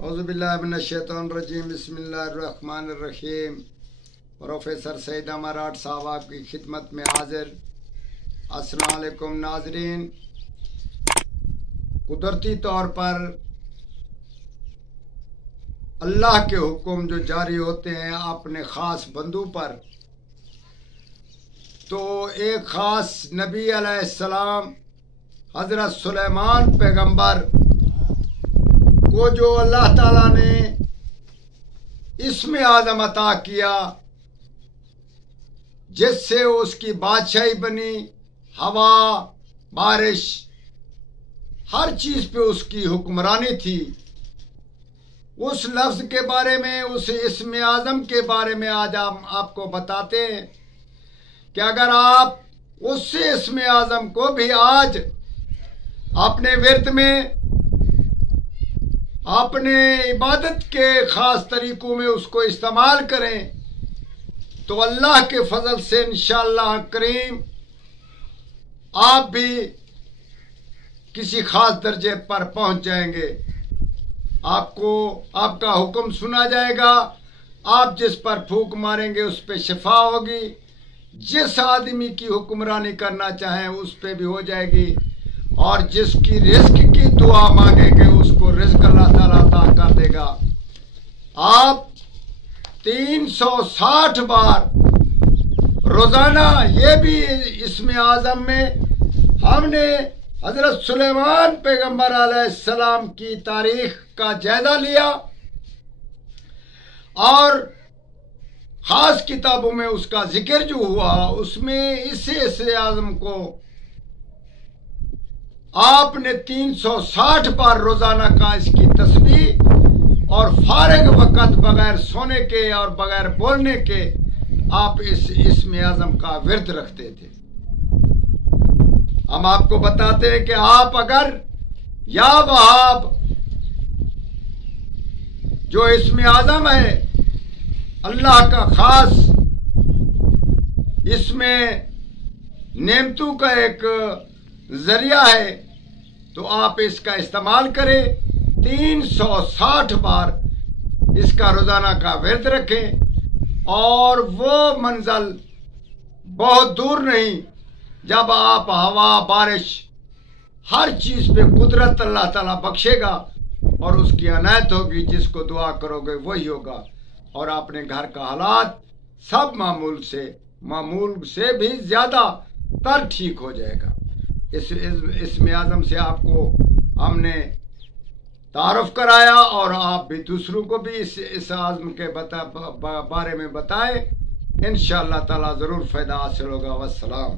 اعوذ باللہ من الشیطان الرجیم بسم اللہ الرحمن الرحیم۔ پروفیسر سعید امارات صاحب آپ کی خدمت میں حاضر۔ السلام علیکم ناظرین۔ قدرتی طور پر اللہ کے حکم جو جاری ہوتے ہیں اپنے خاص بندوں پر، تو ایک خاص نبی علیہ السلام حضرت سلیمان پیغمبر کو جو اللہ تعالیٰ نے اسم اعظم عطا کیا، جس سے اس کی بادشاہی بنی، ہوا، بارش، ہر چیز پہ اس کی حکمرانی تھی، اس لفظ کے بارے میں، اس اسم اعظم کے بارے میں آج ہم آپ کو بتاتے ہیں کہ اگر آپ اس اسم اعظم کو بھی آج اپنے ورد میں، اپنے عبادت کے خاص طریقوں میں اس کو استعمال کریں تو اللہ کے فضل سے انشاءاللہ کریم آپ بھی کسی خاص درجے پر پہنچ جائیں گے۔ آپ کو آپ کا حکم سنا جائے گا، آپ جس پر پھونک ماریں گے اس پہ شفا ہوگی، جس آدمی کی حکمرانی کرنا چاہیں اس پہ بھی ہو جائے گی، اور جس کی رزق کی دعا مانگیں گے اس کو رزق اللہ تعالیٰ عطا کر دے گا۔ آپ 360 بار روزانہ، یہ بھی اسم اعظم میں ہم نے حضرت سلیمان پیغمبر علیہ السلام کی تاریخ کا جائزہ لیا اور خاص کتابوں میں اس کا ذکر جو ہوا، اس میں اس اسم اعظم کو آپ نے 360 بار روزانہ کا اس کی تسبیح اور فارغ وقت بغیر سونے کے اور بغیر بولنے کے آپ اس اسم اعظم کا ورد رکھتے تھے۔ ہم آپ کو بتاتے ہیں کہ آپ اگر یا وہاب جو اسم اعظم ہے اللہ کا خاص، اس میں نعمتوں کا ایک ذریعہ ہے، تو آپ اس کا استعمال کریں، 360 بار اس کا روزانہ کا ورد رکھیں، اور وہ منزل بہت دور نہیں جب آپ ہوا، بارش، ہر چیز پہ قدرت اللہ تعالیٰ بخشے گا اور اس کی عنایت ہوگی، جس کو دعا کرو گے وہی ہوگا، اور اپنے گھر کا حالات سب معمول سے بھی زیادہ تر ٹھیک ہو جائے گا۔ اس اسم اعظم سے آپ کو ہم نے تعارف کرایا، اور آپ بھی دوسروں کو بھی اس اعظم کے بارے میں بتائیں، انشاءاللہ تعالی ضرور فائدہ حاصل ہوگا۔ والسلام۔